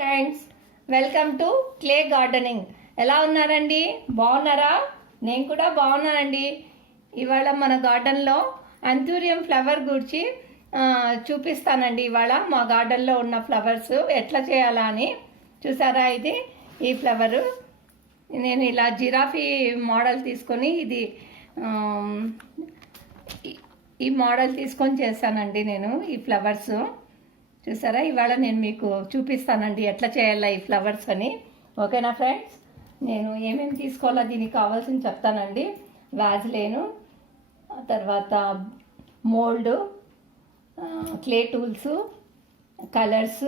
Friends, welcome to clay gardening. ఎలా ఉన్నారండి? బాగున్నారా? నేను కూడా బాగున్నానండి. ఇవాళ మన గార్డెన్లో అంతూరియం ఫ్లవర్ గురించి చూపిస్తానండి. ఇవాళ మా గార్డెన్లో ఉన్న ఫ్లవర్స్ ఎట్లా చేయాలా అని. చూసారా, ఇది ఈ ఫ్లవరు నేను ఇలా జిరాఫీ మోడల్ తీసుకొని ఈ మోడల్ తీసుకొని చేశానండి నేను ఈ ఫ్లవర్స్. చూసారా, ఇవాళ నేను మీకు చూపిస్తానండి ఎట్లా చేయాలా ఈ ఫ్లవర్స్ అని. ఓకేనా ఫ్రెండ్స్? నేను ఏమేమి తీసుకోవాలో దీనికి కావాల్సింది చెప్తానండి. వ్యాజ్లైను, తర్వాత mould, clay tools, colours,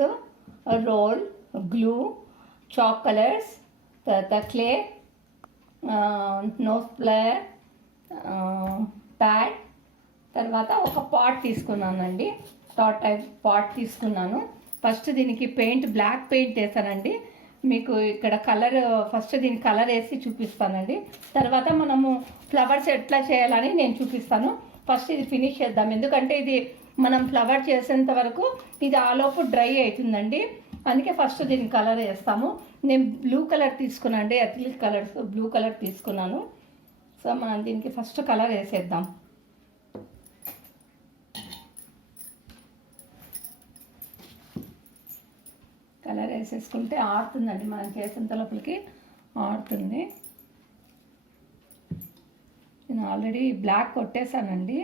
roll, glue, chalk colours, తర్వాత క్లే, నోస్ ప్లేయర్, ప్యాడ్, తర్వాత ఒక పాట్ తీసుకున్నానండి. టైప్ పాట్ తీసుకున్నాను. ఫస్ట్ దీనికి పెయింట్, బ్లాక్ పెయింట్ వేసానండి. మీకు ఇక్కడ కలర్, ఫస్ట్ దీనికి కలర్ వేసి చూపిస్తానండి. తర్వాత మనము ఫ్లవర్స్ ఎట్లా చేయాలని నేను చూపిస్తాను. ఫస్ట్ ఇది ఫినిష్ చేద్దాం, ఎందుకంటే ఇది మనం ఫ్లవర్ చేసేంత వరకు ఇది ఆలోపు డ్రై అవుతుందండి. అందుకే ఫస్ట్ దీనికి కలర్ వేస్తాము. నేను బ్లూ కలర్ తీసుకున్నానండి, అక్రిలిక్ కలర్స్ బ్లూ కలర్ తీసుకున్నాను. సో మనం దీనికి ఫస్ట్ కలర్ వేసేద్దాం. కలర్ వేసేసుకుంటే ఆడుతుందండి, మనం చేసేంత లోపలికి ఆడుతుంది. నేను ఆల్రెడీ బ్లాక్ కొట్టేశానండి.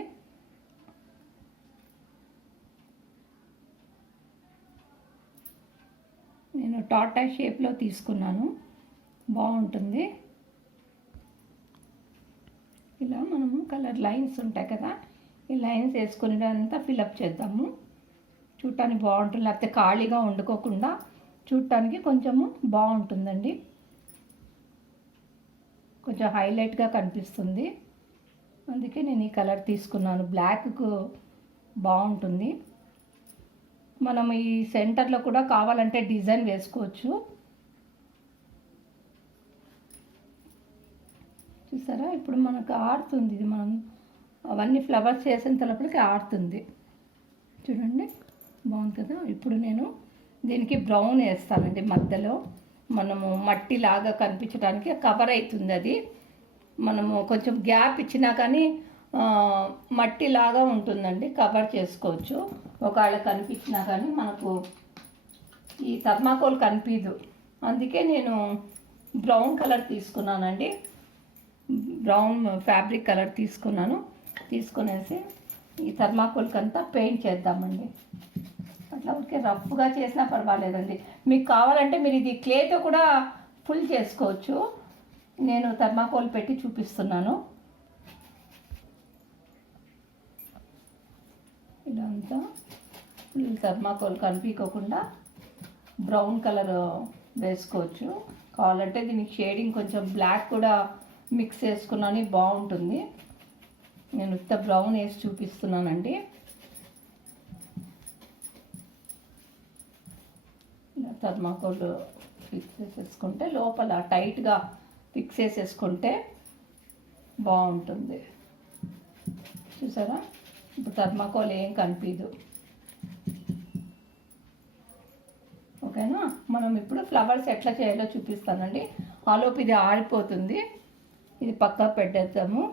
నేను టాటా షేప్లో తీసుకున్నాను, బాగుంటుంది. ఇలా మనము కలర్ లైన్స్ ఉంటాయి కదా, ఈ లైన్స్ వేసుకుని అంతా ఫిలప్ చేద్దాము. చూడటానికి బాగుంటుంది, లేకపోతే ఖాళీగా వండుకోకుండా చూడటానికి కొంచెము బాగుంటుందండి, కొంచెం హైలైట్గా కనిపిస్తుంది. అందుకే నేను ఈ కలర్ తీసుకున్నాను, బ్లాక్కు బాగుంటుంది. మనం ఈ సెంటర్లో కూడా కావాలంటే డిజైన్ వేసుకోవచ్చు. చూసారా, ఇప్పుడు మనకు ఆడుతుంది ఇది. మనం అవన్నీ ఫ్లవర్స్ చేసేంత లోపలికి ఆడుతుంది. చూడండి, బాగుంది కదా. ఇప్పుడు నేను దీనికి బ్రౌన్ వేస్తానండి. మధ్యలో మనము మట్టిలాగా కనిపించడానికి కవర్ అవుతుంది అది. మనము కొంచెం గ్యాప్ ఇచ్చినా కానీ మట్టిలాగా ఉంటుందండి, కవర్ చేసుకోవచ్చు. ఒకవేళ కనిపించినా కానీ మనకు ఈ థర్మాకోల్ కనిపించదు. అందుకే నేను బ్రౌన్ కలర్ తీసుకున్నానండి, బ్రౌన్ ఫ్యాబ్రిక్ కలర్ తీసుకునేసి ఈ థర్మాకోల్కి అంతా పెయింట్ చేద్దామండి. అట్లా ఊరికే రఫ్గా చేసినా పర్వాలేదండి. మీకు కావాలంటే మీరు ఇది క్లేతో కూడా ఫుల్ చేసుకోవచ్చు. నేను థర్మాకోల్ పెట్టి చూపిస్తున్నాను. ఇదంతా ఫుల్ థర్మాకోల్ కనిపించకుండా బ్రౌన్ కలర్ వేసుకోవచ్చు. కావాలంటే దీనికి షేడింగ్ కొంచెం బ్లాక్ కూడా మిక్స్ చేసుకున్నాను, బాగుంటుంది. నేను ఇంత బ్రౌన్ వేసి చూపిస్తున్నానండి. థర్మాకోల్ ఫిక్స్ చేసేసుకుంటే లోపల టైట్గా ఫిక్స్ చేసేసుకుంటే బాగుంటుంది. చూసారా, ఇప్పుడు థర్మాకోల్ ఏం కనిపించదు. ఓకేనా? మనం ఇప్పుడు ఫ్లవర్స్ ఎట్లా చేయాలో చూపిస్తానండి. ఆలోపు ఇది ఆడిపోతుంది, ఇది పక్కా పెట్టేద్దాము.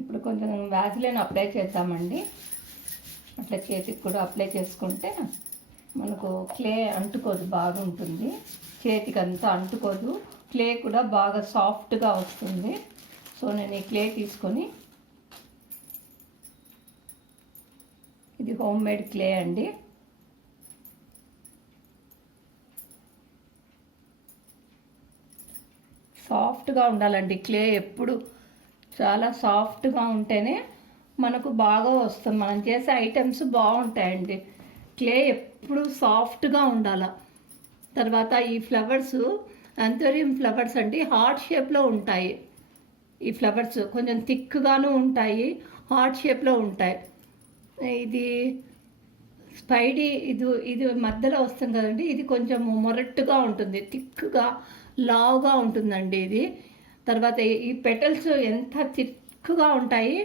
ఇప్పుడు కొంచెం వ్యాజ్లైన్ అప్లై చేద్దామండి. అట్లా చేతికి కూడా అప్లై చేసుకుంటే మనకు క్లే అంటుకోదు, బాగుంటుంది. చేతికి అంతా అంటుకోదు, క్లే కూడా బాగా సాఫ్ట్గా వస్తుంది. సో నేను ఈ క్లే తీసుకొని, ఇది హోమ్ మేడ్ క్లే అండి. సాఫ్ట్గా ఉండాలండి క్లే, ఎప్పుడు చాలా సాఫ్ట్గా ఉంటేనే మనకు బాగా వస్తుంది. మనం చేసే ఐటమ్స్ బాగుంటాయండి. క్లే ఎప్పుడు సాఫ్ట్గా ఉండాలి. తర్వాత ఈ ఫ్లవర్స్ అంతోరియం ఫ్లవర్స్ అండి, హార్ట్ షేప్లో ఉంటాయి. ఈ ఫ్లవర్స్ కొంచెం థిక్గాను ఉంటాయి, హార్ట్ షేప్లో ఉంటాయి. ఇది స్పైడీ ఇది మధ్యలో వస్తుంది కదండి, ఇది కొంచెం మొరట్టుగా ఉంటుంది, థిక్గా లావుగా ఉంటుందండి ఇది. తర్వాత ఈ పెటల్స్ ఎంత థిక్గా ఉంటాయి,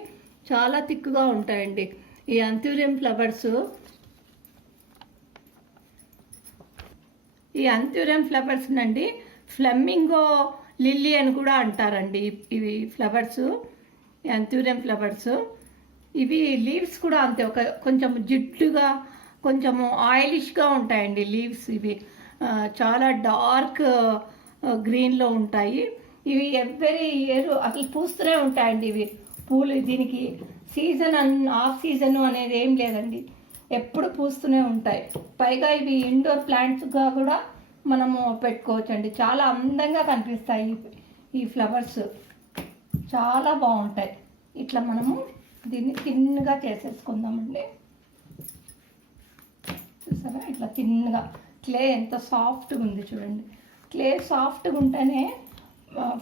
చాలా థిక్గా ఉంటాయండి ఈ అంథూరియం ఫ్లవర్స్. ఈ అంథూరియం ఫ్లవర్స్ నండి ఫ్లెమింగో లిల్లీ అని కూడా అంటారండి ఇవి ఫ్లవర్స్, ఈ అంథూరియం ఫ్లవర్స్. ఇవి లీవ్స్ కూడా అంతే, కొంచెం జిడ్డుగా కొంచెము ఆయిలిష్గా ఉంటాయండి లీవ్స్. ఇవి చాలా డార్క్ గ్రీన్లో ఉంటాయి. ఇవి ఎవ్రీ ఇయర్ అసలు పూస్తూనే ఉంటాయండి ఇవి పూలు. దీనికి సీజన్ ఆఫ్ సీజన్ అనేది ఏం లేదండి, ఎప్పుడు పూస్తూనే ఉంటాయి. పైగా ఇవి ఇండోర్ ప్లాంట్స్గా కూడా మనము పెట్టుకోవచ్చండి, చాలా అందంగా కనిపిస్తాయి ఈ ఫ్లవర్స్, చాలా బాగుంటాయి. ఇట్లా మనము దీన్ని తిన్నగా చేసేసుకుందామండి. చూసారా ఇట్లా తిన్నగా, క్లే ఎంత సాఫ్ట్గా ఉంది చూడండి. క్లే సాఫ్ట్గా ఉంటేనే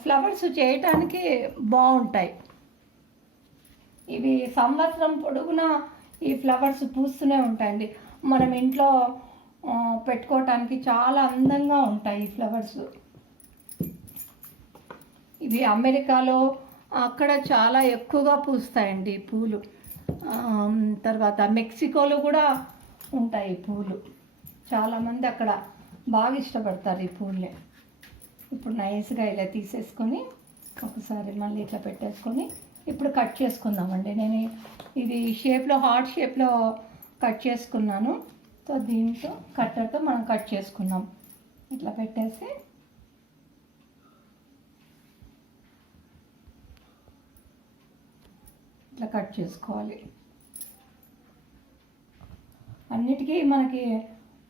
ఫ్లవర్స్ చేయటానికి బాగుంటాయి. ఇవి సంవత్సరం పొడుగునా ఈ ఫ్లవర్స్ పూస్తూనే ఉంటాయండి. మనం ఇంట్లో పెట్టుకోవటానికి చాలా అందంగా ఉంటాయి ఈ ఫ్లవర్స్. ఇవి అమెరికాలో అక్కడ చాలా ఎక్కువగా పూస్తాయండి పూలు. తర్వాత మెక్సికోలో కూడా ఉంటాయి పూలు, చాలామంది అక్కడ బాగా ఇష్టపడతారు ఈ పూల్ని. ఇప్పుడు నైస్గా ఇలా తీసేసుకొని ఒకసారి మళ్ళీ ఇట్లా పెట్టేసుకొని ఇప్పుడు కట్ చేసుకుందామండి. నేను ఇది షేప్లో హార్ట్ షేప్లో కట్ చేసుకున్నాను. సో దీంతో కట్టర్తో మనం కట్ చేసుకున్నాం. ఇట్లా పెట్టేసి ఇట్లా కట్ చేసుకోవాలి. అన్నిటికీ మనకి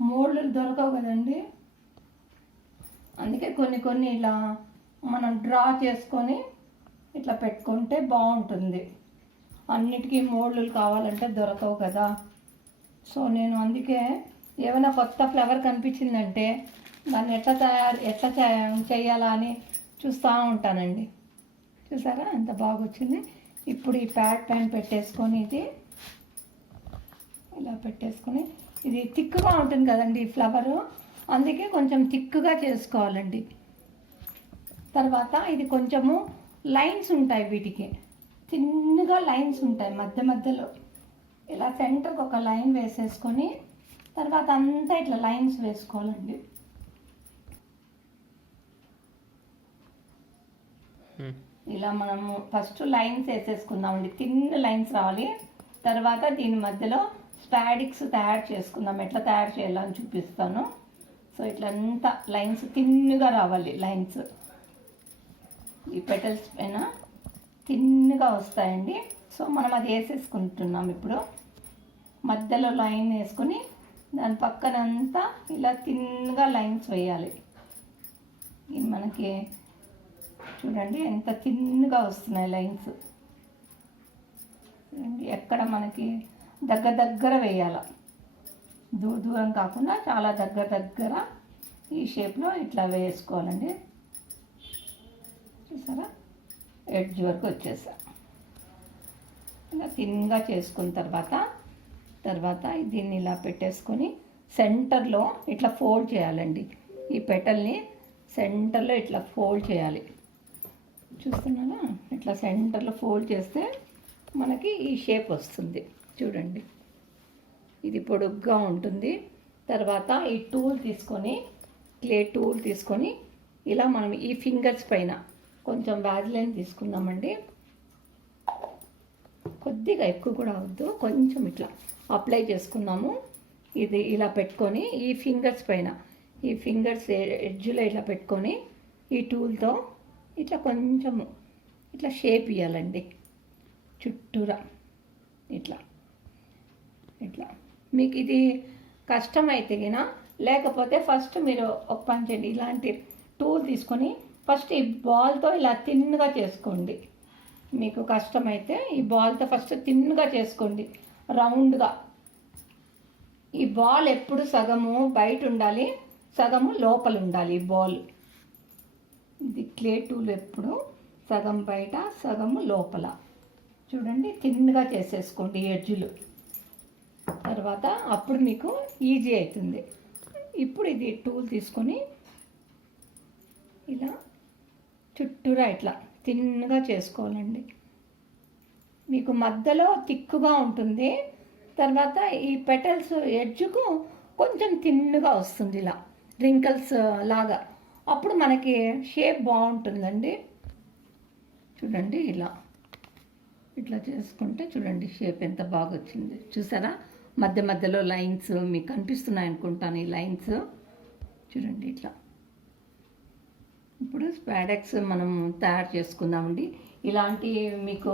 మోల్డ్లు దొరకవు కదండి, అందుకే కొన్ని ఇలా మనం డ్రా చేసుకొని ఇట్లా పెట్టుకుంటే బాగుంటుంది. అన్నిటికీ మోల్డ్లు కావాలంటే దొరకవు కదా. సో నేను అందుకే ఏమైనా కొత్త ఫ్లవర్ కనిపించిందంటే దాన్ని ఎట్లా చేయాలా అని చూస్తూ ఉంటానండి. చూసారా ఎంత బాగా వచ్చింది. ఇప్పుడు ఈ ప్యాడ్ పైన పెట్టేసుకొని ఇది ఇలా పెట్టేసుకొని, ఇది థిక్గా ఉంటుంది కదండి ఈ ఫ్లవరు, అందుకే కొంచెం థిక్గా చేసుకోవాలండి. తర్వాత ఇది కొంచెము లైన్స్ ఉంటాయి, వీటికి చిన్నగా లైన్స్ ఉంటాయి మధ్య మధ్యలో. ఇలా సెంటర్కి ఒక లైన్ వేసేసుకొని తర్వాత అంతా ఇట్లా లైన్స్ వేసుకోవాలండి. ఇలా మనము ఫస్ట్ లైన్స్ వేసేసుకుందామండి, తిన్న లైన్స్ రావాలి. తర్వాత దీని మధ్యలో స్పాడిక్స్ తయారు చేసుకుందాం, ఎట్లా తయారు చేయాలని చూపిస్తాను. సో ఇట్లంతా లైన్స్ తిన్నగా రావాలి. లైన్స్ ఈ పెటల్స్ పైన తిన్నగా వస్తాయండి. సో మనం అది వేసేసుకుంటున్నాం. ఇప్పుడు మధ్యలో లైన్ వేసుకొని దాని పక్కనంతా ఇలా తిన్నగా లైన్స్ వేయాలి. మనకి చూడండి ఎంత తిన్నగా వస్తున్నాయి లైన్స్. ఎక్కడ మనకి దగ్గర వేయాల, దూరం కాకుండా చాలా దగ్గర ఈ షేప్లో ఇట్లా వేసుకోవాలండి. చూసారా ఎడ్జ్ వరకు వచ్చేసా. ఇలా తిన్నగా చేసుకున్న తర్వాత దీన్ని ఇలా పెట్టేసుకొని సెంటర్లో ఇట్లా ఫోల్డ్ చేయాలండి. ఈ పెటల్ని సెంటర్లో ఇట్లా ఫోల్డ్ చేయాలి. చూస్తున్నారా ఇట్లా సెంటర్లో ఫోల్డ్ చేస్తే మనకి ఈ షేప్ వస్తుంది. చూడండి ఇది పొడుగ్గా ఉంటుంది. తర్వాత ఈ టూల్ తీసుకొని, క్లే టూల్ తీసుకొని ఇలా మనం ఈ ఫింగర్స్ పైన కొంచెం వ్యాజ్లైన్ తీసుకుందామండి. కొద్దిగా ఎక్కువ కూడా అవద్దు, కొంచెం ఇట్లా అప్లై చేసుకున్నాము. ఇది ఇలా పెట్టుకొని ఈ ఫింగర్స్ పైన, ఈ ఫింగర్స్ ఎడ్జ్లో ఇట్లా పెట్టుకొని ఈ టూల్తో ఇట్లా కొంచెము ఇట్లా షేప్ ఇవ్వాలండి చుట్టూరా. ఇట్లా మీకు ఇది కష్టమైతే గినా, లేకపోతే ఫస్ట్ మీరు ఒక పని చేయండి, ఇలాంటి టూల్ తీసుకొని ఫస్ట్ ఈ బాల్తో ఇలా తిన్నగా చేసుకోండి. మీకు కష్టమైతే ఈ బాల్తో ఫస్ట్ తిన్నగా చేసుకోండి, రౌండ్గా. ఈ బాల్ ఎప్పుడు సగము బయట ఉండాలి, సగము లోపల ఉండాలి. ఈ బాల్, ఇది క్లే టూల్ ఎప్పుడు సగం బయట సగము లోపల. చూడండి తిన్నగా చేసేసుకోండి ఎడ్జులు. తర్వాత అప్పుడు మీకు ఈజీ అవుతుంది. ఇప్పుడు ఇది టూల్ తీసుకొని ఇలా చుట్టూరా ఇట్లా తిన్నగా చేసుకోవాలండి. మీకు మధ్యలో తిక్కుగా ఉంటుంది, తర్వాత ఈ పెటల్స్ ఎడ్జ్కు కొంచెం తిన్నుగా వస్తుంది ఇలా రింకల్స్ లాగా. అప్పుడు మనకి షేప్ బాగుంటుందండి. చూడండి ఇలా ఇట్లా చేసుకుంటే చూడండి షేప్ ఎంత బాగా వచ్చింది చూసారా. మధ్య మధ్యలో లైన్స్ మీకు కనిపిస్తున్నాయి అనుకుంటాను. ఈ లైన్స్ చూడండి ఇట్లా. ఇప్పుడు స్పాడెక్స్ మనం తయారు చేసుకుందామండి. ఇలాంటి మీకు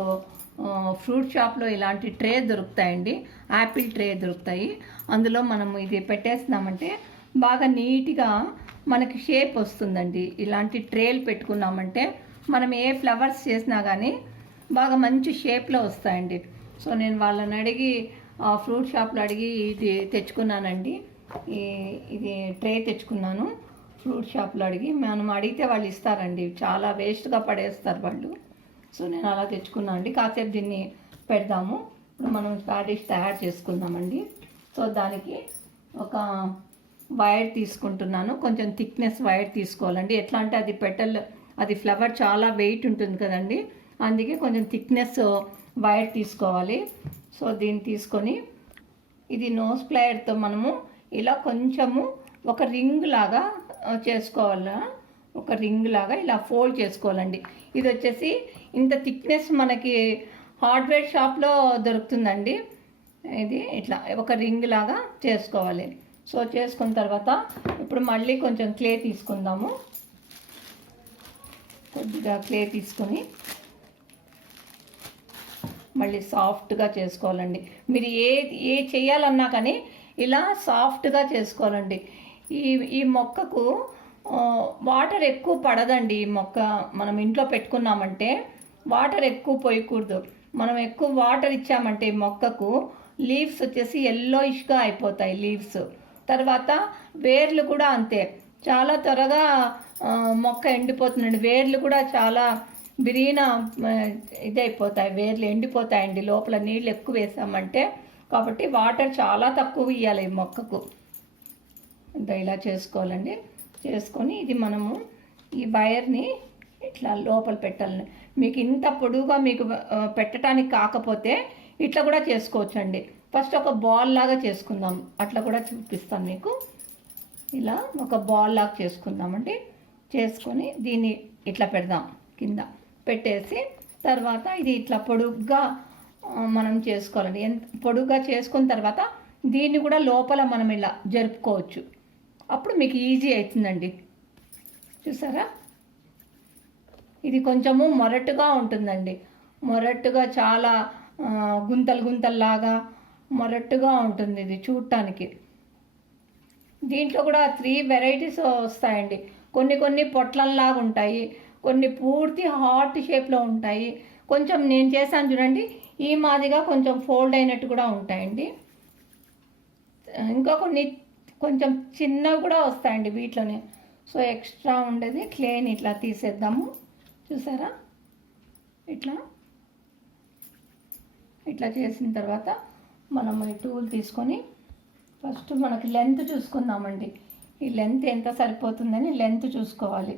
ఫ్రూట్ షాప్లో ఇలాంటి ట్రే దొరుకుతాయండి, యాపిల్ ట్రే దొరుకుతాయి. అందులో మనం ఇది పెట్టేస్తున్నామంటే బాగా నీట్గా మనకి షేప్ వస్తుందండి. ఇలాంటి ట్రేలు పెట్టుకున్నామంటే మనం ఏ ఫ్లవర్స్ చేసినా కానీ బాగా మంచి షేప్లో వస్తాయండి. సో నేను వాళ్ళని అడిగి ఫ్రూట్ షాప్లో అడిగి ఇది తెచ్చుకున్నానండి. ఇది ట్రే తెచ్చుకున్నాను ఫ్రూట్ షాప్లో అడిగి. మనం అడిగితే వాళ్ళు ఇస్తారండి, చాలా వేస్ట్గా పడేస్తారు వాళ్ళు. సో నేను అలా తెచ్చుకున్నాను అండి. కాసేపు దీన్ని పెడదాము. ఇప్పుడు మనం స్పాడిష్ తయారు చేసుకుందామండి. సో దానికి ఒక వైర్ తీసుకుంటున్నాను, కొంచెం థిక్నెస్ వైర్ తీసుకోవాలండి. ఎట్లా అంటే అది పెటల్, అది ఫ్లవర్ చాలా వెయిట్ ఉంటుంది కదండి, అందుకే కొంచెం థిక్నెస్ వైర్ తీసుకోవాలి. సో దీన్ని తీసుకొని ఇది నోస్ ప్లేయర్తో మనము ఇలా కొంచెము ఒక రింగ్ లాగా చేసుకోవాలా, ఒక రింగ్ లాగా ఇలా ఫోల్డ్ చేసుకోవాలండి. ఇది వచ్చేసి ఇంత థిక్నెస్ మనకి హార్డ్వేర్ షాప్లో దొరుకుతుందండి. ఇది ఇట్లా ఒక రింగ్ లాగా చేసుకోవాలి. సో చేసుకున్న తర్వాత ఇప్పుడు మళ్ళీ కొంచెం క్లే తీసుకుందాము. కొద్దిగా క్లే తీసుకొని మళ్ళీ సాఫ్ట్గా చేసుకోవాలండి. మీరు ఏ చేయాలన్నా కానీ ఇలా సాఫ్ట్గా చేసుకోవాలండి. ఈ మొక్కకు వాటర్ ఎక్కువ పడదండి. ఈ మొక్క మనం ఇంట్లో పెట్టుకున్నామంటే వాటర్ ఎక్కువ పోయకూడదు. మనం ఎక్కువ వాటర్ ఇచ్చామంటే ఈ మొక్కకు లీవ్స్ వచ్చేసి ఎల్లోయిష్గా అయిపోతాయి లీవ్స్. తర్వాత వేర్లు కూడా అంతే, చాలా త్వరగా మొక్క ఎండిపోతుందండి. వేర్లు కూడా చాలా బిరిగిన ఇదైపోతాయి, వేర్లు ఎండిపోతాయండి లోపల నీళ్ళు ఎక్కువ వేసామంటే. కాబట్టి వాటర్ చాలా తక్కువ ఇవ్వాలి ఈ మొక్కకు. ఇలా చేసుకోవాలండి. చేసుకొని ఇది మనము ఈ వైర్ని ఇట్లా లోపల పెట్టాలని. మీకు ఇంత పొడుగుగా మీకు పెట్టడానికి కాకపోతే ఇట్లా కూడా చేసుకోవచ్చండి. ఫస్ట్ ఒక బాల్ లాగా చేసుకుందాం, అట్లా కూడా చూపిస్తాను మీకు. ఇలా ఒక బాల్ లాగా చేసుకుందామండి. చేసుకొని దీన్ని ఇట్లా పెడదాం, కింద పెట్టేసి తర్వాత ఇది ఇట్లా పొడుగ్గా మనం చేసుకోవాలండి. ఎంత పొడుగ్గా చేసుకున్న తర్వాత దీన్ని కూడా లోపల మనం ఇలా జరుపుకోవచ్చు. అప్పుడు మీకు ఈజీ అవుతుందండి. చూసారా, ఇది కొంచెము మొరటుగా ఉంటుందండి. మొరటుగా చాలా గుంతలు గుంతల్లాగా మొరటుగా ఉంటుంది ఇది చూడటానికి. దీంట్లో కూడా 3 వెరైటీస్ వస్తాయండి. కొన్ని పొట్లల్లాగా ఉంటాయి, కొన్ని పూర్తి హార్ట్ షేప్లో ఉంటాయి. కొంచెం నేను చేశాను చూడండి, ఈ మాదిగా కొంచెం ఫోల్డ్ అయినట్టు కూడా ఉంటాయండి. ఇంకా కొన్ని కొంచెం చిన్నవి కూడా వస్తాయండి వీటిలోనే. సో ఎక్స్ట్రా ఉండేది క్లేని ఇట్లా తీసేద్దాము. చూసారా, ఇట్లా చేసిన తర్వాత మనం ఈ టూల్ తీసుకొని ఫస్ట్ మనకి లెంత్ చూసుకుందామండి. ఈ లెంత్ ఎంత సరిపోతుందని లెంత్ చూసుకోవాలి,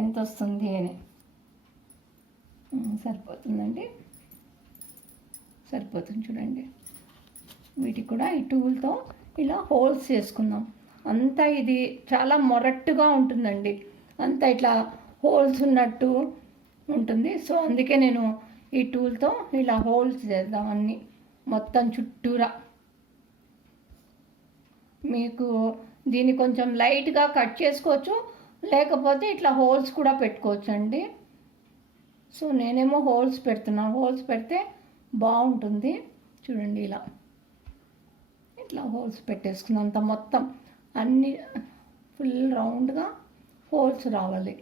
ఎంత వస్తుంది అని. సరిపోతుందండి, సరిపోతుంది చూడండి. వీటికి కూడా ఈ టూల్తో ఇలా హోల్స్ చేసుకుందాం. అంతా ఇది చాలా మొరట్టుగా ఉంటుందండి, అంతా ఇట్లా హోల్స్ ఉన్నట్టు ఉంటుంది. సో అందుకే నేను ఈ టూల్తో ఇలా హోల్స్ చేద్దాం అన్నీ మొత్తం చుట్టూరా. మీకు దీన్ని కొంచెం లైట్గా కట్ చేసుకోవచ్చు, లేకపోతే ఇట్లా హోల్స్ కూడా పెట్టుకోవచ్చు అండి. సో నేనేమో హోల్స్ పెడుతున్నాను, హోల్స్ పెడితే బాగుంటుంది. చూడండి ఇట్లా హోల్స్ పెట్టేసుకున్నంత మొత్తం అన్ని ఫుల్ రౌండ్గా హోల్స్ రావాలి.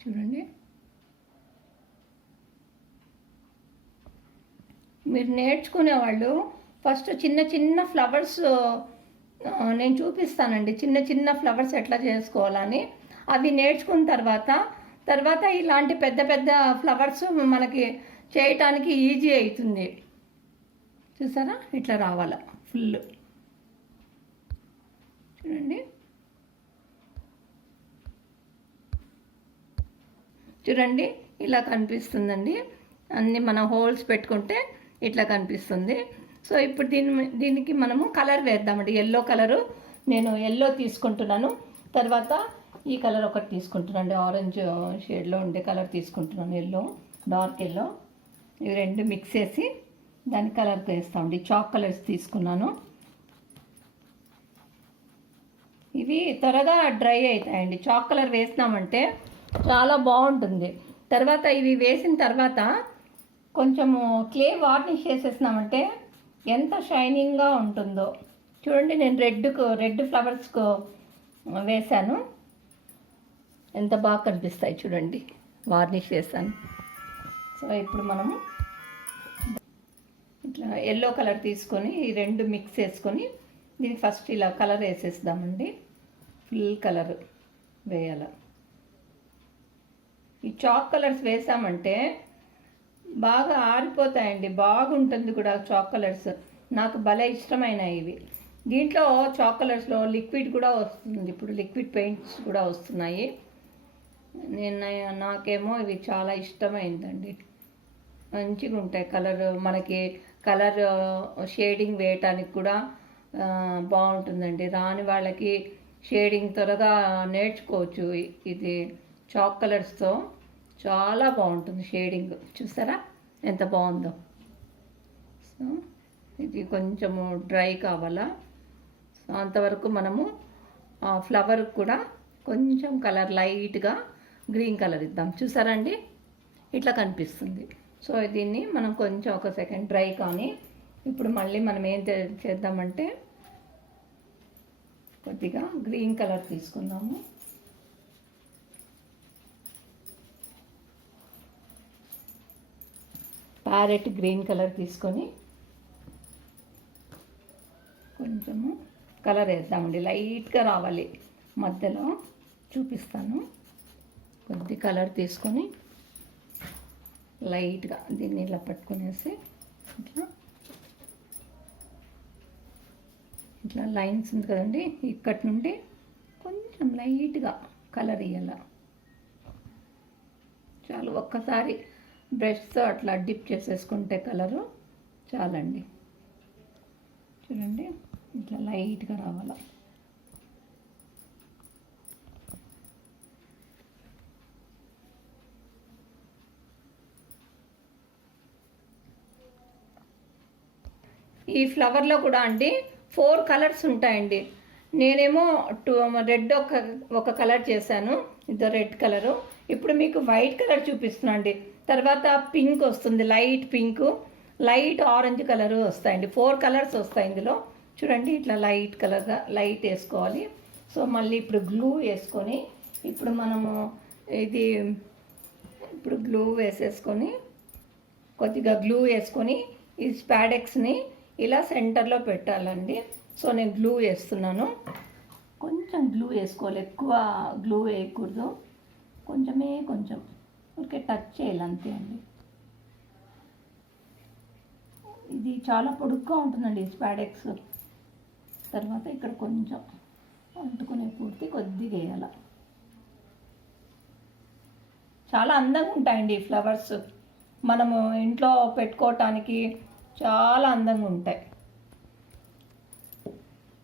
చూడండి, మీరు నేర్చుకునేవాళ్ళు ఫస్ట్ చిన్న చిన్న ఫ్లవర్స్ నేను చూపిస్తానండి, చిన్న చిన్న ఫ్లవర్స్ ఎట్లా చేసుకోవాలని. అవి నేర్చుకున్న తర్వాత ఇలాంటి పెద్ద పెద్ద ఫ్లవర్స్ మనకి చేయటానికి ఈజీ అవుతుంది. చూసారా ఇట్లా రావాల ఫుల్. చూడండి చూడండి ఇలా కనిపిస్తుందండి. అన్నీ మనం హోల్స్ పెట్టుకుంటే ఇట్లా కనిపిస్తుంది. సో ఇప్పుడు దీనికి మనము కలర్ వేద్దామండి. ఎల్లో కలరు నేను ఎల్లో తీసుకుంటున్నాను. తర్వాత ఈ కలర్ ఒకటి తీసుకుంటున్నాను, ఆరెంజ్ షేడ్లో ఉండే కలర్ తీసుకుంటున్నాను, ఎల్లో, డార్క్ ఎల్లో. ఇవి రెండు మిక్స్ చేసి దాని కలర్ వేస్తామండి. చాక్ కలర్స్ తీసుకున్నాను. ఇవి త్వరగా డ్రై అవుతాయండి. చాక్ కలర్ వేసినామంటే చాలా బాగుంటుంది. తర్వాత ఇవి వేసిన తర్వాత కొంచెము క్లే వార్నిష్ చేసేసినామంటే ఎంత షైనింగ్గా ఉంటుందో. చూడండి నేను రెడ్ ఫ్లవర్స్కు వేశాను, ఎంత బాగా కనిపిస్తాయి చూడండి, వార్నిష్ వేసాను. సో ఇప్పుడు మనము ఇట్లా ఎల్లో కలర్ తీసుకొని ఈ రెండు మిక్స్ చేసుకొని దీనికి ఫస్ట్ ఇలా కలర్ వేసేద్దామండి. ఫుల్ కలర్ వేయాల. ఈ చాక్ కలర్స్ వేసామంటే బాగా ఆరిపోతాయండి, బాగుంటుంది కూడా చాక్ కలర్స్. నాకు భలే ఇష్టమైనవి ఇవి. దీంట్లో చాక్ కలర్స్లో లిక్విడ్ కూడా వస్తుంది, ఇప్పుడు లిక్విడ్ పెయింట్స్ కూడా వస్తున్నాయి. నాకేమో ఇవి చాలా ఇష్టమైందండి. మంచిగా ఉంటాయి కలర్, మనకి కలర్ షేడింగ్ వేయటానికి కూడా బాగుంటుందండి. రాని వాళ్ళకి షేడింగ్ త్వరగా నేర్చుకోవచ్చు. ఇది చాక్ కలర్స్తో చాలా బాగుంటుంది షేడింగ్. చూసారా ఎంత బాగుందో. సో ఇది కొంచెము డ్రై కావాలా. సో అంతవరకు మనము ఫ్లవర్ కూడా కొంచెం కలర్ లైట్గా గ్రీన్ కలర్ ఇద్దాం. చూసారండి ఇట్లా కనిపిస్తుంది. సో దీన్ని మనం కొంచెం ఒక సెకండ్ డ్రై కానీ ఇప్పుడు మళ్ళీ మనం ఏం చేద్దామంటే కొద్దిగా గ్రీన్ కలర్ తీసుకుందాము. ప్యారెట్ గ్రీన్ కలర్ తీసుకొని కొంచెము కలర్ వేద్దామండి. లైట్గా రావాలి, మధ్యలో చూపిస్తాను. కొద్ది కలర్ తీసుకొని లైట్గా దీన్ని ఇలా పట్టుకునేసి ఇట్లా లైన్స్ ఉంది కదండి, ఇక్కడి నుండి కొంచెం లైట్గా కలర్ ఇవ్వాల. చాలు, ఒక్కసారి బ్రష్తో అట్లా డిప్ చేసేసుకుంటే కలరు చాలండి. చూడండి ఇట్లా లైట్గా రావాల. ఈ ఫ్లవర్లో కూడా అండి 4 కలర్స్ ఉంటాయండి. నేనేమో రెడ్ ఒక కలర్ చేశాను, ఇదో రెడ్ కలరు. ఇప్పుడు మీకు వైట్ కలర్ చూపిస్తున్నాను అండి. తర్వాత పింక్ వస్తుంది, light pink, light orange colour వస్తాయండి. 4 కలర్స్ వస్తాయి ఇందులో. చూడండి ఇట్లా లైట్ కలర్గా లైట్ వేసుకోవాలి. సో మళ్ళీ ఇప్పుడు గ్లూ వేసుకొని ఇప్పుడు మనము ఇప్పుడు గ్లూ వేసేసుకొని కొద్దిగా గ్లూ వేసుకొని ఈ స్పాడెక్స్ని ఇలా సెంటర్లో పెట్టాలండి. సో నేను గ్లూ వేస్తున్నాను. కొంచెం గ్లూ వేసుకోవాలి, ఎక్కువ గ్లూ వేయకూడదు, కొంచెం ఊరికే టచ్ చేయాలి అంతే అండి. ఇది చాలా పొడుగ్గా ఉంటుందండి స్పాడెక్స్. తర్వాత ఇక్కడ కొంచెం అంటుకునే పూర్తి కొద్దిగా వేయాల. చాలా అందంగా ఉంటాయండి ఈ ఫ్లవర్స్, మనము ఇంట్లో పెట్టుకోవటానికి చాలా అందంగా ఉంటాయి.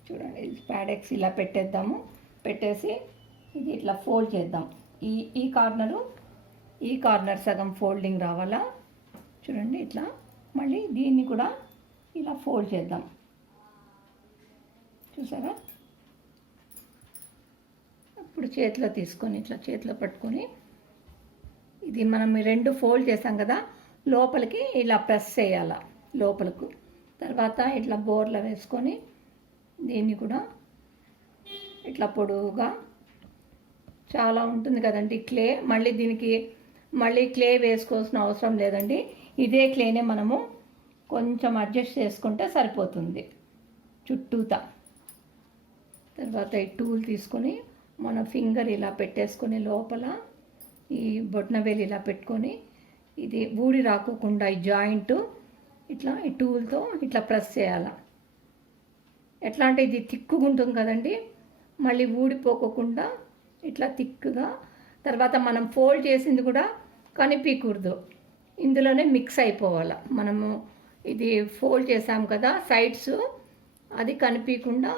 చూడండి స్పాడెక్స్ ఇలా పెట్టేద్దాము. పెట్టేసి ఇది ఇట్లా ఫోల్డ్ చేద్దాం. ఈ కార్నర్ సగం ఫోల్డింగ్ రావాలా. చూడండి ఇట్లా మళ్ళీ దీన్ని కూడా ఇలా ఫోల్డ్ చేద్దాం. చూసారా? ఇప్పుడు చేతిలో తీసుకొని ఇట్లా చేతిలో పట్టుకొని ఇది మనం 2 ఫోల్డ్ చేసాం కదా, లోపలికి ఇలా ప్రెస్ చేయాల లోపలకు. తర్వాత ఇట్లా బోర్లో వేసుకొని దీన్ని కూడా ఇట్లా పొడవుగా చాలా ఉంటుంది కదండి క్లే. మళ్ళీ క్లే వేసుకోవాల్సిన అవసరం లేదండి. ఇదే క్లేనే మనము కొంచెం అడ్జస్ట్ చేసుకుంటే సరిపోతుంది చుట్టూతా. తర్వాత ఈ టూల్ తీసుకొని మన ఫింగర్ ఇలా పెట్టేసుకొని లోపల ఈ బొట్నవేలు ఇలా పెట్టుకొని ఇది ఊడి రాకోకుండా ఈ జాయింట్ ఇట్లా ఈ టూల్తో ఇట్లా ప్రెస్ చేయాలి. ఎట్లా అంటే ఇది తిక్కుగా ఉంటుంది కదండి, మళ్ళీ ఊడిపోకుండా ఇట్లా తిక్కుగా. తర్వాత మనం ఫోల్డ్ చేసింది కూడా కనిపించకూడదు, ఇందులోనే మిక్స్ అయిపోవాలి. మనము ఇది ఫోల్డ్ చేసాం కదా సైడ్స్, అది కనిపించకుండా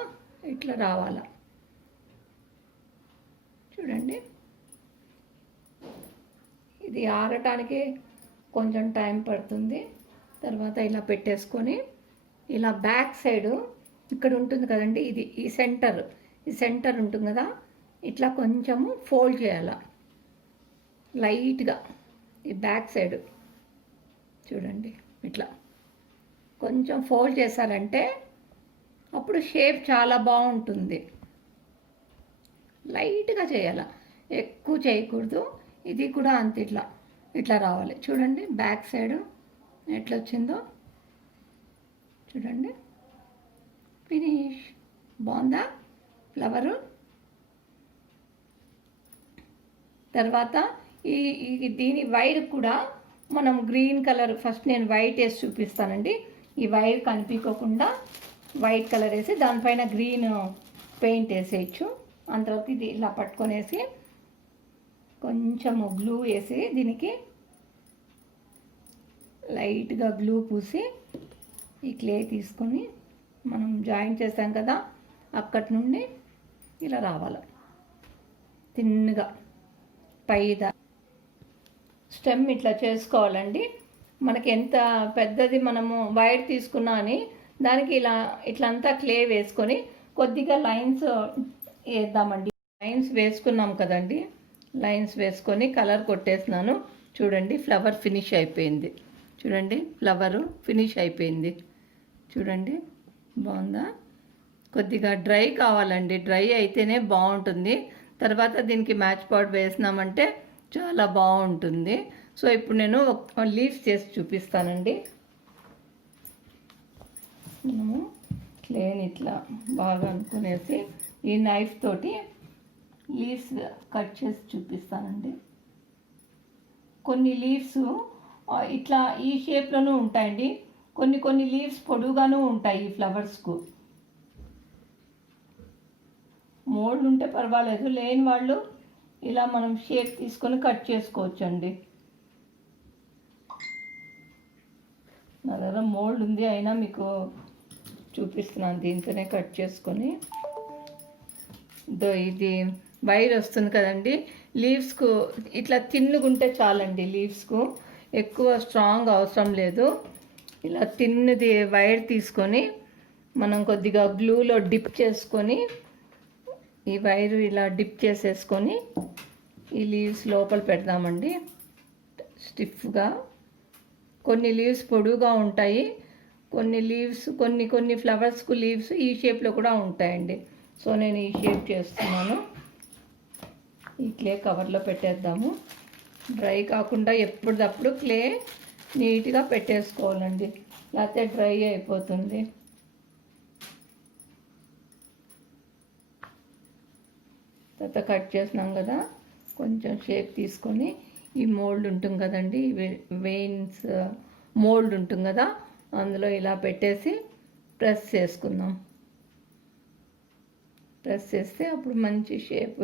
ఇట్లా రావాలి. చూడండి, ఇది ఆరటానికి కొంచెం టైం పడుతుంది. తర్వాత ఇలా పెట్టేసుకొని ఇలా బ్యాక్ సైడు ఇక్కడ ఉంటుంది కదండి, ఇది ఈ సెంటర్ ఉంటుంది కదా, ఇట్లా కొంచెము ఫోల్డ్ చేయాలి లైట్గా. ఈ బ్యాక్ సైడు చూడండి, ఇట్లా కొంచెం ఫోల్డ్ చేశారంటే అప్పుడు షేప్ చాలా బాగుంటుంది. లైట్గా చేయాలి, ఎక్కువ చేయకూడదు. ఇది కూడా అంత ఇట్లా రావాలి. చూడండి బ్యాక్ సైడు ఎట్లా వచ్చిందో చూడండి. ఫినిష్. బాగుందా ఫ్లవరు? తర్వాత దీని వైర్ కూడా మనం గ్రీన్ కలర్, ఫస్ట్ నేను వైట్ వేసి చూపిస్తానండి. ఈ వైర్ కనిపించకుండా వైట్ కలర్ వేసి దానిపైన గ్రీన్ పెయింట్ వేసేయచ్చు. అంత తర్వాత ఇది ఇలా పట్టుకొనేసి కొంచెము గ్లూ వేసి దీనికి లైట్గా గ్లూ పూసి ఈ క్లే తీసుకొని మనం జాయిన్ చేస్తాం కదా, అక్కడి నుండి ఇలా రావాలి తిన్నగా పైదా. స్టెమ్ ఇట్లా చేసుకోవాలండి. మనకి ఎంత పెద్దది మనము వైర్ తీసుకున్నా అని దానికి ఇట్లంతా క్లే వేసుకొని కొద్దిగా లైన్స్ వేద్దామండి. లైన్స్ వేసుకున్నాం కదండి, లైన్స్ వేసుకొని కలర్ కొట్టేసినాను. చూడండి ఫ్లవర్ ఫినిష్ అయిపోయింది. చూడండి ఫ్లవరు ఫినిష్ అయిపోయింది. చూడండి బాగుందా? కొద్దిగా డ్రై కావాలండి, డ్రై అయితేనే బాగుంటుంది. తర్వాత దీనికి మ్యాచ్ పాట్ వేసినామంటే చాలా బాగుంటుంది. సో ఇప్పుడు నేను లీవ్స్ చేసి చూపిస్తానండి. మనము క్లేని ఇట్లా బాగా అనుకునేసి ఈ నైఫ్ తోటి లీవ్స్ కట్ చేసి చూపిస్తానండి. కొన్ని లీవ్స్ ఇట్లా ఈ షేప్లోనూ ఉంటాయండి, కొన్ని లీవ్స్ పొడుగాను ఉంటాయి ఈ ఫ్లవర్స్కు. మోల్డ్ ఉంటే పర్వాలేదు, లేని వాళ్ళు ఇలా మనం షేప్ తీసుకొని కట్ చేసుకోవచ్చండి. నా దగ్గర మోల్డ్ ఉంది, అయినా మీకు చూపిస్తున్నాను. దీంతోనే కట్ చేసుకొని ఇది వైర్ వస్తుంది కదండి, లీవ్స్కు ఇట్లా తిన్నుగుంటే చాలండి. లీవ్స్కు ఎక్కువ స్ట్రాంగ్ అవసరం లేదు. ఇలా తిన్నది వైర్ తీసుకొని మనం కొద్దిగా గ్లూలో డిప్ చేసుకొని ఈ వైరు ఇలా డిప్ చేసేసుకొని ఈ లీవ్స్ లోపల పెడదామండి స్టిఫ్గా. కొన్ని లీవ్స్ పొడుగా ఉంటాయి, కొన్ని లీవ్స్ కొన్ని ఫ్లవర్స్కు లీవ్స్ ఈ షేప్లో కూడా ఉంటాయండి. సో నేను ఈ షేప్ చేస్తున్నాను. ఈ క్లే కవర్లో పెట్టేద్దాము. డ్రై కాకుండా ఎప్పటికప్పుడు క్లే నీట్గా పెట్టేసుకోవాలండి, లేకపోతే డ్రై అయిపోతుంది. తర్వాత కట్ చేసినాం కదా, కొంచెం షేప్ తీసుకొని ఈ మోల్డ్ ఉంటుంది కదండి, వెయిన్స్ మోల్డ్ ఉంటుంది కదా, అందులో ఇలా పెట్టేసి ప్రెస్ చేసుకుందాం. ప్రెస్ చేస్తే అప్పుడు మంచి షేప్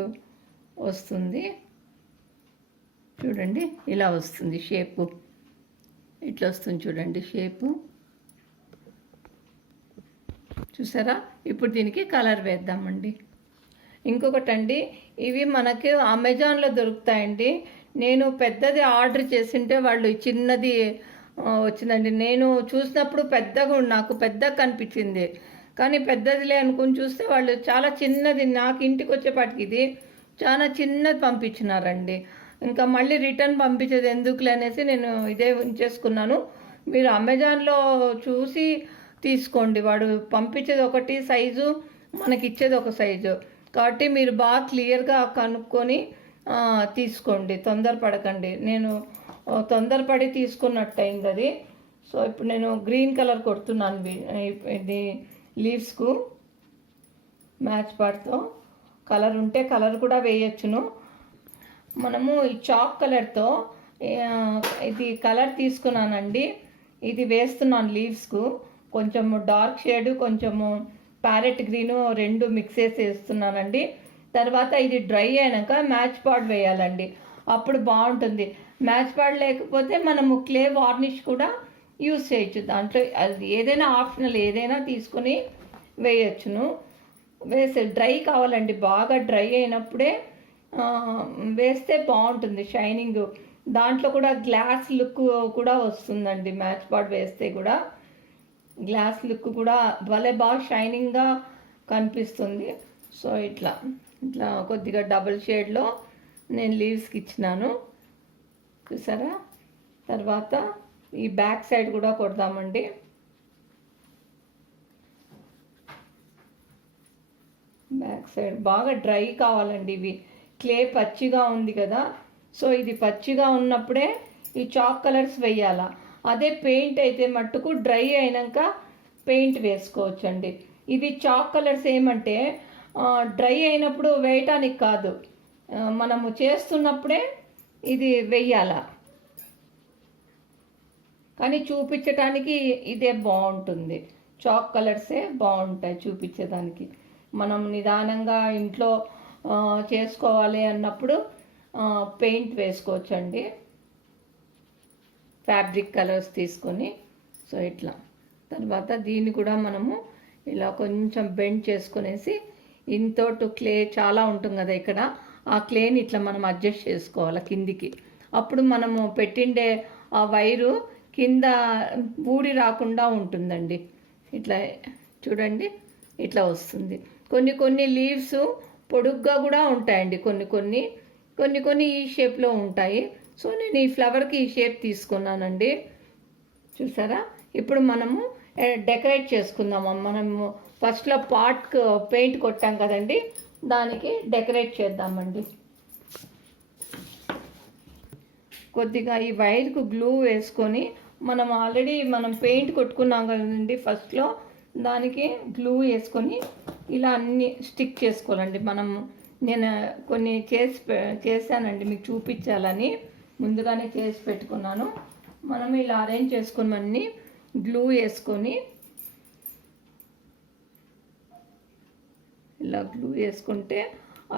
వస్తుంది. చూడండి ఇలా వస్తుంది షేపు, ఇట్లా వస్తుంది చూడండి షేపు. చూసారా? ఇప్పుడు దీనికి కలర్ వేద్దామండి. ఇంకొకటి అండి, ఇవి మనకి అమెజాన్లో దొరుకుతాయండి. నేను పెద్దది ఆర్డర్ చేసింటే వాళ్ళు చిన్నది వచ్చిందండి. నేను చూసినప్పుడు నాకు పెద్దగా కనిపించింది, కానీ పెద్దదిలే అనుకుని చూస్తే వాళ్ళు చాలా చిన్నది, నాకు ఇంటికి వచ్చేపాటికి ఇది చాలా చిన్నది పంపించినారండి. ఇంకా మళ్ళీ రిటర్న్ పంపించేది ఎందుకులే అనేసి నేను ఇదే ఉంచేసుకున్నాను. మీరు అమెజాన్లో చూసి తీసుకోండి, వాడు పంపించేది ఒకటి సైజు, మనకి ఇచ్చేది ఒక సైజు. కాబట్టి మీరు బాగా క్లియర్గా కనుక్కొని తీసుకోండి, తొందరపడకండి. నేను తొందరపడి తీసుకున్నట్టు అయింది అది. సో ఇప్పుడు నేను గ్రీన్ కలర్ కొడుతున్నాను ఇది లీవ్స్కు మ్యాచ్ పాట్తో. కలర్ ఉంటే కలర్ కూడా వేయచ్చును. మనము ఈ చాక్ కలర్తో ఇది కలర్ తీసుకున్నానండి. ఇది వేస్తున్నాను లీవ్స్కు. కొంచెము డార్క్ షేడు, కొంచెము ప్యారెట్ గ్రీను రెండు మిక్స్ చేసి వేస్తున్నానండి. తర్వాత ఇది డ్రై అయినాక మ్యాచ్ పాడ్ వేయాలండి, అప్పుడు బాగుంటుంది. మ్యాచ్ పాడ్ లేకపోతే మనము క్లే వార్నిష్ కూడా యూస్ చేయొచ్చు. దాంట్లో అది ఏదైనా ఆప్షనల్, ఏదైనా తీసుకొని వేయచ్చును. వేస్తే డ్రై కావాలండి, బాగా డ్రై అయినప్పుడే వేస్తే బాగుంటుంది షైనింగ్. దాంట్లో కూడా గ్లాస్ లుక్ కూడా వస్తుందండి, మ్యాచ్ పాడ్ వేస్తే కూడా గ్లాస్ లుక్ కూడా భలే బాగా షైనింగ్గా కనిపిస్తుంది. సో ఇట్లా కొద్దిగా డబుల్ షేడ్లో నేను లీవ్స్కి ఇచ్చినాను, చూసారా. తర్వాత ఈ బ్యాక్ సైడ్ కూడా కొడదామండి. బ్యాక్ సైడ్ బాగా డ్రై కావాలండి. ఇవి క్లే పచ్చిగా ఉంది కదా, సో ఇది పచ్చిగా ఉన్నప్పుడే ఈ చాక్ కలర్స్ వేయాలా. అదే పెయింట్ అయితే మట్టుకు డ్రై అయినాక పెయింట్ వేసుకోవచ్చండి. ఇది చాక్ కలర్స్ ఏమంటే డ్రై అయినప్పుడు వేయటానికి కాదు, మనము చేస్తున్నప్పుడే ఇది వెయ్యాల. కానీ చూపించటానికి ఇదే బాగుంటుంది, చాక్ కలర్సే బాగుంటాయి చూపించేదానికి. మనం నిదానంగా ఇంట్లో చేసుకోవాలి అన్నప్పుడు పెయింట్ వేసుకోవచ్చండి, ఫ్యాబ్రిక్ కలర్స్ తీసుకొని. సో ఇట్లా తర్వాత దీన్ని కూడా మనము ఇలా కొంచెం బెండ్ చేసుకునేసి, ఇంతోటి క్లే చాలా ఉంటుంది కదా ఇక్కడ, ఆ క్లేని ఇట్లా మనం అడ్జస్ట్ చేసుకోవాలి కిందికి. అప్పుడు మనము పెట్టిండే ఆ వైరు కింద ఊడి రాకుండా ఉంటుందండి. ఇట్లా చూడండి, ఇట్లా వస్తుంది. కొన్ని లీవ్స్ పొడుగ్గా కూడా ఉంటాయండి, కొన్ని ఈ షేప్లో ఉంటాయి. సో నేను ఈ ఫ్లవర్కి ఈ షేప్ తీసుకున్నానండి, చూసారా. ఇప్పుడు మనము డెకరేట్ చేసుకుందాము. మనము ఫస్ట్లో పెయింట్ కొట్టాం కదండి, దానికి డెకరేట్ చేద్దామండి. కొద్దిగా ఈ వైర్కు గ్లూ వేసుకొని, మనం పెయింట్ కొట్టుకున్నాం కదండి ఫస్ట్లో, దానికి గ్లూ వేసుకొని ఇలా అన్నీ స్టిక్ చేసుకోవాలండి. నేను కొన్ని చేశానండి, మీకు చూపించాలని ముందుగానే చేసి పెట్టుకున్నాను. మనం ఇలా అరేంజ్ చేసుకుని అన్నీ గ్లూ వేసుకొని, ఇలా గ్లూ వేసుకుంటే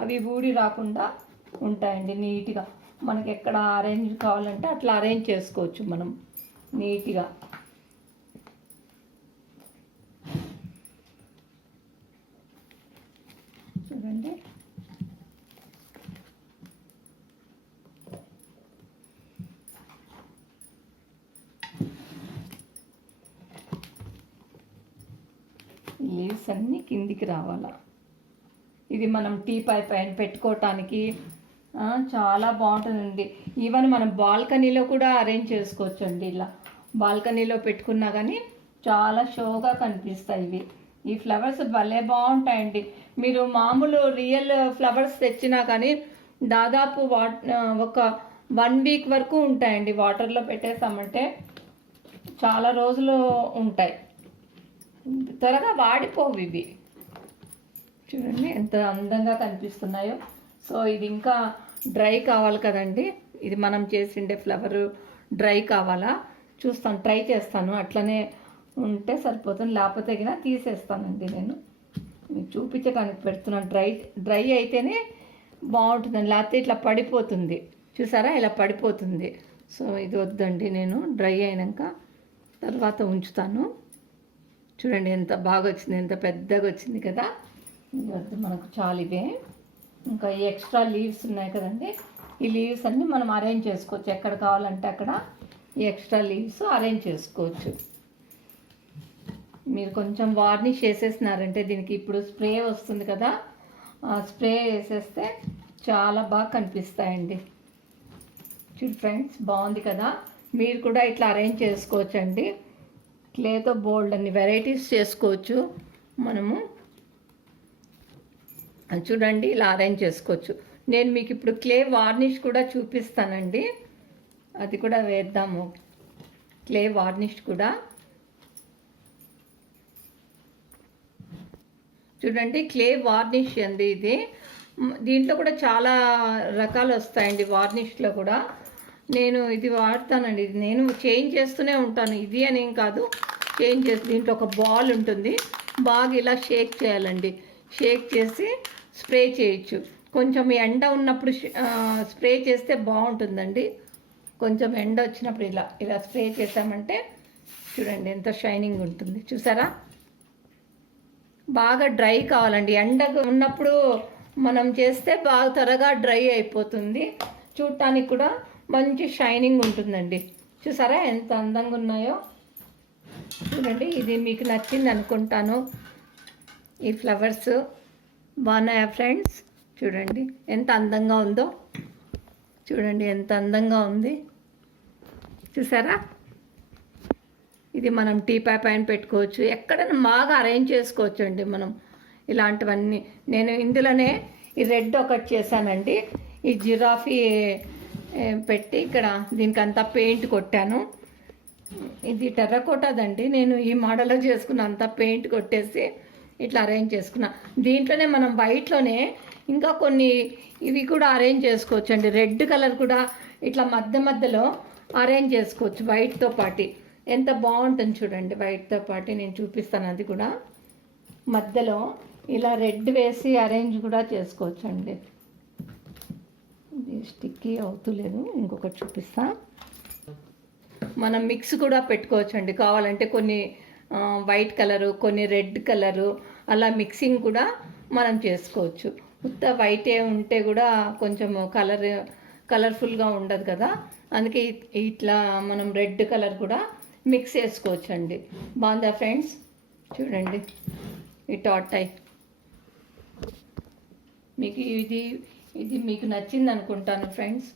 అవి ఊడి రాకుండా ఉంటాయండి నీట్గా. మనకి ఎక్కడ అరేంజ్ కావాలంటే అట్లా అరేంజ్ చేసుకోవచ్చు మనం నీట్గా. చూడండి, లీవ్స్ అన్నీ కిందికి రావాలా. ఇది మనం టీపాయ్ పైన పెట్టుకోవటానికి చాలా బాగుంటుందండి. ఈవెన్ మనం బాల్కనీలో కూడా అరేంజ్ చేసుకోవచ్చు అండి. ఇలా బాల్కనీలో పెట్టుకున్నా కానీ చాలా షోగా కనిపిస్తాయి ఇవి. ఈ ఫ్లవర్స్ భలే బాగుంటాయండి. మీరు మామూలు రియల్ ఫ్లవర్స్ తెచ్చినా కానీ దాదాపు ఒక 1 వీక్ వరకు ఉంటాయండి. వాటర్లో పెట్టేసామంటే చాలా రోజులు ఉంటాయి, త్వరగా వాడిపోవు ఇవి. చూడండి ఎంత అందంగా కనిపిస్తున్నాయో. సో ఇది ఇంకా డ్రై కావాలి కదండి, ఇది మనం చేసిండే ఫ్లవర్ డ్రై కావాలా ట్రై చేస్తాను. అట్లనే ఉంటే సరిపోతుంది, లేకపోతే గిన తీసేస్తానండి. నేను మీకు చూపించడానికి పెడుతున్నాను. డ్రై అయితేనే బాగుంటుందండి, లేకపోతే ఇట్లా పడిపోతుంది, చూసారా ఇలా పడిపోతుంది. సో ఇది వద్దండి, నేను డ్రై అయినాక తర్వాత ఉంచుతాను. చూడండి ఎంత బాగా వచ్చింది, ఎంత పెద్దగా వచ్చింది కదా. ఇది వద్దు మనకు చాలు ఇవే. ఇంకా ఈ ఎక్స్ట్రా లీవ్స్ ఉన్నాయి కదండి, ఈ లీవ్స్ అన్నీ మనం అరేంజ్ చేసుకోవచ్చు. ఎక్కడ కావాలంటే అక్కడ ఈ ఎక్స్ట్రా లీవ్స్ అరేంజ్ చేసుకోవచ్చు. మీరు కొంచెం వార్నిష్ వేసేసినారంటే, దీనికి ఇప్పుడు స్ప్రే వస్తుంది కదా, స్ప్రే వేసేస్తే చాలా బాగా కనిపిస్తాయండి. చూడు ఫ్రెండ్స్, బాగుంది కదా. మీరు కూడా ఇట్లా అరేంజ్ చేసుకోవచ్చండి. క్లేతో బోల్డ్ అన్ని వెరైటీస్ చేసుకోవచ్చు మనము. చూడండి ఇలా అరేంజ్ చేసుకోవచ్చు. నేను మీకు ఇప్పుడు క్లే వార్నిష్ కూడా చూపిస్తానండి, అది కూడా వేద్దాము. క్లే వార్నిష్ కూడా చూడండి, క్లే వార్నిష్ అండి ఇది. దీంట్లో కూడా చాలా రకాలు వస్తాయండి వార్నిష్లో కూడా. నేను ఇది వాడతానండి. ఇది నేను చేంజ్ చేస్తూనే ఉంటాను. ఇది అనేం కాదు, చేంజ్ చేసి దీంట్లో ఒక బాల్ ఉంటుంది. బాగా ఇలా షేక్ చేయాలండి. షేక్ చేసి స్ప్రే చేయొచ్చు. కొంచెం ఎండ ఉన్నప్పుడు స్ప్రే చేస్తే బాగుంటుందండి. కొంచెం ఎండ వచ్చినప్పుడు ఇలా ఇలా స్ప్రే చేసామంటే చూడండి ఎంత షైనింగ్ ఉంటుంది. చూసారా? బాగా డ్రై కావాలండి. ఎండ ఉన్నప్పుడు మనం చేస్తే బాగా త్వరగా డ్రై అయిపోతుంది. చూడటానికి కూడా మంచి షైనింగ్ ఉంటుందండి. చూసారా ఎంత అందంగా ఉన్నాయో? చూడండి, ఇది మీకు నచ్చింది అనుకుంటాను. ఈ ఫ్లవర్స్ బాగున్నాయా ఫ్రెండ్స్? చూడండి ఎంత అందంగా ఉందో. చూడండి ఎంత అందంగా ఉంది. చూసారా? ఇది మనం టీపాయ్ పైన పెట్టుకోవచ్చు. ఎక్కడైనా బాగా అరేంజ్ చేసుకోవచ్చు అండి మనం ఇలాంటివన్నీ. నేను ఇందులోనే ఈ రెడ్ ఒకటి చేశానండి. ఈ జిరాఫీ పెట్టి ఇక్కడ దీనికంతా పెయింట్ కొట్టాను. ఇది టెర్రకోటాదండి. నేను ఈ మోడల్లో చేసుకున్న అంతా పెయింట్ కొట్టేసి ఇట్లా అరేంజ్ చేసుకున్నా. దీంట్లోనే మనం వైట్లోనే ఇంకా కొన్ని ఇవి కూడా అరేంజ్ చేసుకోవచ్చు అండి. రెడ్ కలర్ కూడా ఇట్లా మధ్యలో అరేంజ్ చేసుకోవచ్చు వైట్తో పాటు. ఎంత బాగుంటుంది చూడండి. వైట్తో పాటు నేను చూపిస్తాను. అది కూడా మధ్యలో ఇలా రెడ్ వేసి అరేంజ్ కూడా చేసుకోవచ్చు అండి. ఇది స్టిక్కీ అవుతలేదు, ఇంకొకటి చూపిస్తా. మనం మిక్స్ కూడా పెట్టుకోవచ్చు అండి. కావాలంటే కొన్ని వైట్ కలరు, కొన్ని రెడ్ కలరు, అలా మిక్సింగ్ కూడా మనం చేసుకోవచ్చు. ఉత్త వైటే ఉంటే కూడా కొంచెం కలర్ఫుల్గా ఉండదు కదా. అందుకే ఇట్లా మనం రెడ్ కలర్ కూడా మిక్స్ చేసుకోవచ్చు అండి. బాగుందా ఫ్రెండ్స్? చూడండి ఈ టాటై. మీకు ఇది మీకు నచ్చింది అనుకుంటాను ఫ్రెండ్స్.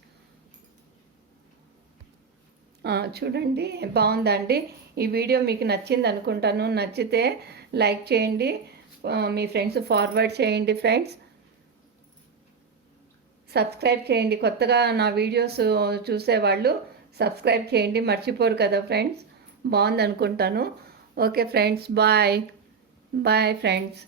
చూడండి బాగుందా అండి? ఈ వీడియో మీకు నచ్చింది అనుకుంటాను. నచ్చితే లైక్ చేయండి, మీ ఫ్రెండ్స్ ఫార్వర్డ్ చేయండి. ఫ్రెండ్స్ సబ్స్క్రైబ్ చేయండి. కొత్తగా నా వీడియోస్ చూసేవాళ్ళు సబ్స్క్రైబ్ చేయండి, మర్చిపోరు కదా ఫ్రెండ్స్. బాగుంది అనుకుంటాను. Okay friends, bye bye friends.